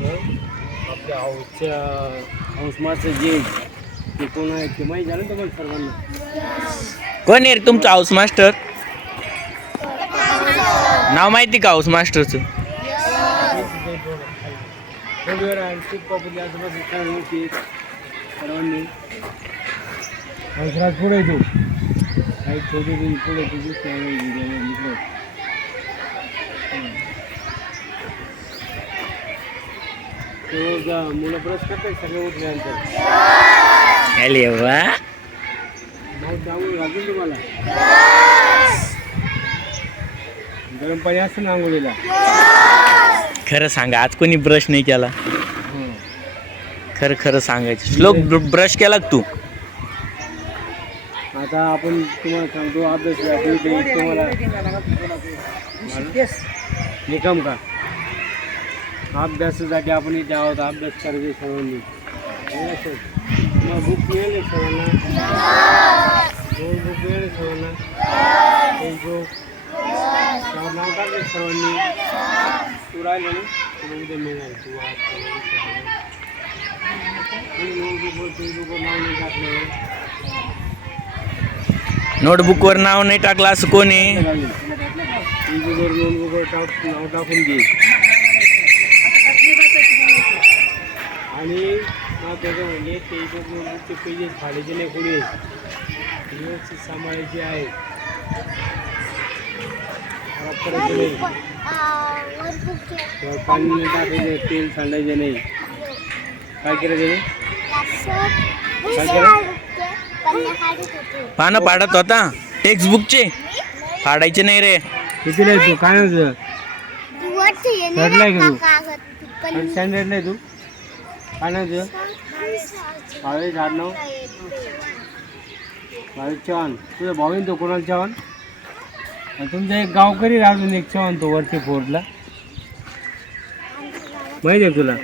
हं? आपल्या हाऊसच्या हाऊसमाचं जे ते कोण आहे ते माहीत झालं ना तुम्हाला सर्वांना? कोण आहे रे तुमचं हाऊस मास्टर? नाव माहिती का हाऊस मास्टरचं? सर्वांनी. हंसराज पुढे तू काही छोटी तुझी पुढे तुझी व्हिडिओ तो मुलं ब्रश करतात सगळे उठल्यानंतर तुम्हाला. गरम पाणी असतं ना आंघोळीला. खरं सांगा आज कोणी ब्रश नाही केला? खरं खरं सांगायचं. श्लोक ब्रश केला तू? आता आपण तुम्हाला सांगतो अभ्यास घ्या. तुम्ही ते तुम्हाला निकम का अभ्यासासाठी आपण इथे आहोत अभ्यास करायचे सर्वांनी सर. मग बुक मिळेल सर्वांना दोन बुक मिळेल सर्वांना नाव टाकले सर्वांनी तू राहिलं ना? तुला उद्या मिळणार तू आज नोटबुकवर फेसबुकवर नाव नाही टाकलं. नोटबुकवर नाव नाही टाकलं असं कोणी? टीव्हीवर नोटबुकवर टाक नाव टाकून दे आणि महत्वाचं म्हणजे टेबुक नोटबुकचे पेजेस फाडायचे नाही कोणी व्यवस्थित सांभाळायचे आहे. खराब करायचे नाही किंवा पाणी टाकायचं तेल सांडायचं नाही. काय करायचं काय केलं? पानं पाडत होता. टेक्स्ट बुकचे फाडायचे नाही रे. किती नाही तू? काय नाही स्टँडर्ड नाही तू? काय नाही तुझं? भावेश आडनाव भावेश चव्हाण. तुझं भाऊ तो कोणाला चव्हाण? आणि तुमचा एक गावकरी अजून एक चव्हाण तो वरती फोर्टला. माहिती आहे तुला?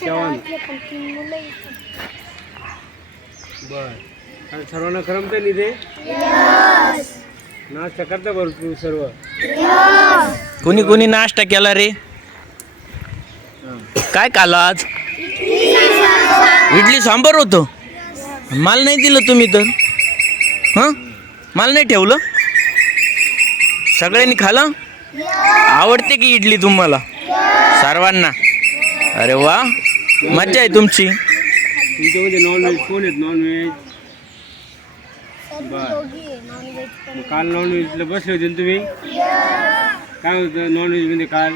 चव्हाण. बर. आणि सर्वांना करमतं नाही ते नाश्ता करता बरं तू सर्व? कोणी कोणी नाश्ता केला रे? काय खाल्लं आज? इडली सांबार होतं. मला नाही दिलं तुम्ही तर. हां? मला नाही ठेवलं? सगळ्यांनी खाल्लं? आवडते की इडली तुम्हाला? सर्वांना. अरे वा. मज्जा आहे तुमची. तुमच्यामध्ये नॉनव्हेज कोण आहेत? नॉनव्हेज बर. काल नॉनव्हेजला बसले होते ना तुम्ही? काय होतं नॉनव्हेजमध्ये काल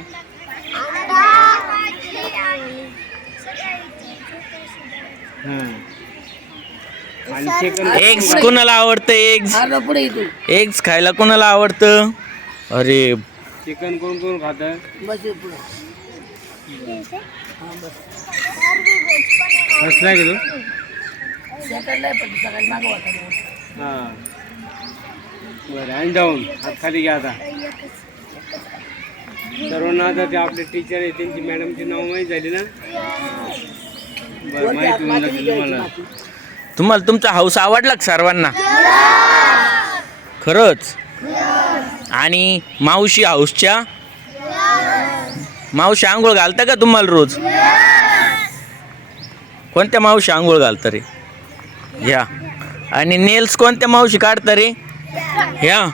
हां आणि चिकन एग्स कोणाला आवडतं एग्स एग्स खायला कोणाला आवडतं? अरे. चिकन कोण कोण खातं? फर्स्ट नाही का तू? हां. बरं आणि जाऊन हात खाली घ्या आता. सर्वांना आता ते आपले टीचर आहे त्यांची मॅडमची नाव माहीत झाली ना? माहिती होऊन जाते तुम्हाला तुम्हाला तुमचा हाऊस आवडला का सर्वांना? खरंच? आणि मावशी हाऊसच्या? मावशी आंघोळ घालता का तुम्हाला रोज? कोणत्या मावशी आंघोळ घालता रे? ह्या आणि नेल्स कोणत्या मावशी काढता रे? ह्या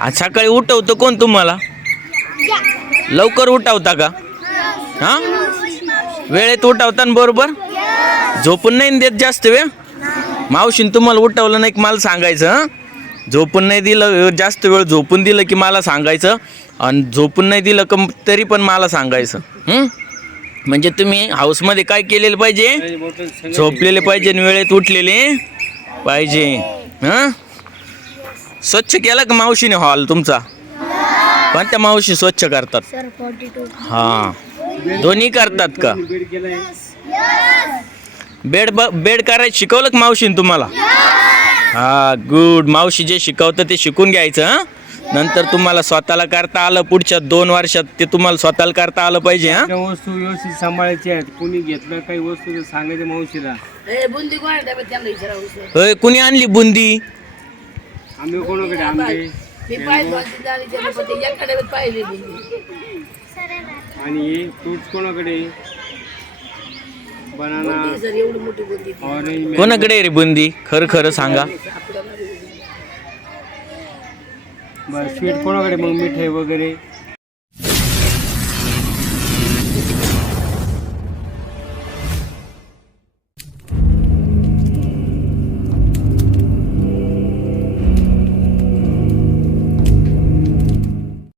आज सकाळी उठवतं कोण तुम्हाला? लवकर उठवता का? हां? वेळेत उठवता ना बरोबर? झोपून नाही देत जास्त वेळ? मावशीन तुम्हाला उठवलं नाही की मला सांगायचं हं? झोपून नाही दिलं जास्त वेळ झोपून दिलं की मला सांगायचं आणि झोपून नाही दिलं का तरी पण मला सांगायचं? म्हणजे तुम्ही हाऊसमध्ये काय केलेलं पाहिजे? झोपलेले पाहिजे आणि वेळेत उठलेले पाहिजे हां? स्वच्छ केला का मावशीने हॉल तुमचा? कोणत्या मावशी स्वच्छ करतात? हां. दोन्ही करतात का? बेड ब बेड करायचं शिकवलं का मावशीने तुम्हाला? हा गुड मावशी जे शिकवतं ते शिकून घ्यायचं हं? नंतर तुम्हाला स्वतःला करता आलं पुढच्या दोन वर्षात ते तुम्हाला स्वतःला करता आलं पाहिजे हां? त्या वस्तू व्यवस्थित सांभाळायच्या आहेत? कोणी घेतलं काही वस्तू तर सांगायचं मावशीला. होय कुणी आणली बुंदी? आम्ही कोणाकडे मी पाहिजे आणि हे फ्रुट्स कोणाकडे? बनाना ऑरेंज कोणाकडे आहे रे बुंदी? खरं खरं सांगा. बरं स्वीट कोणाकडे मग मिठाई वगैरे?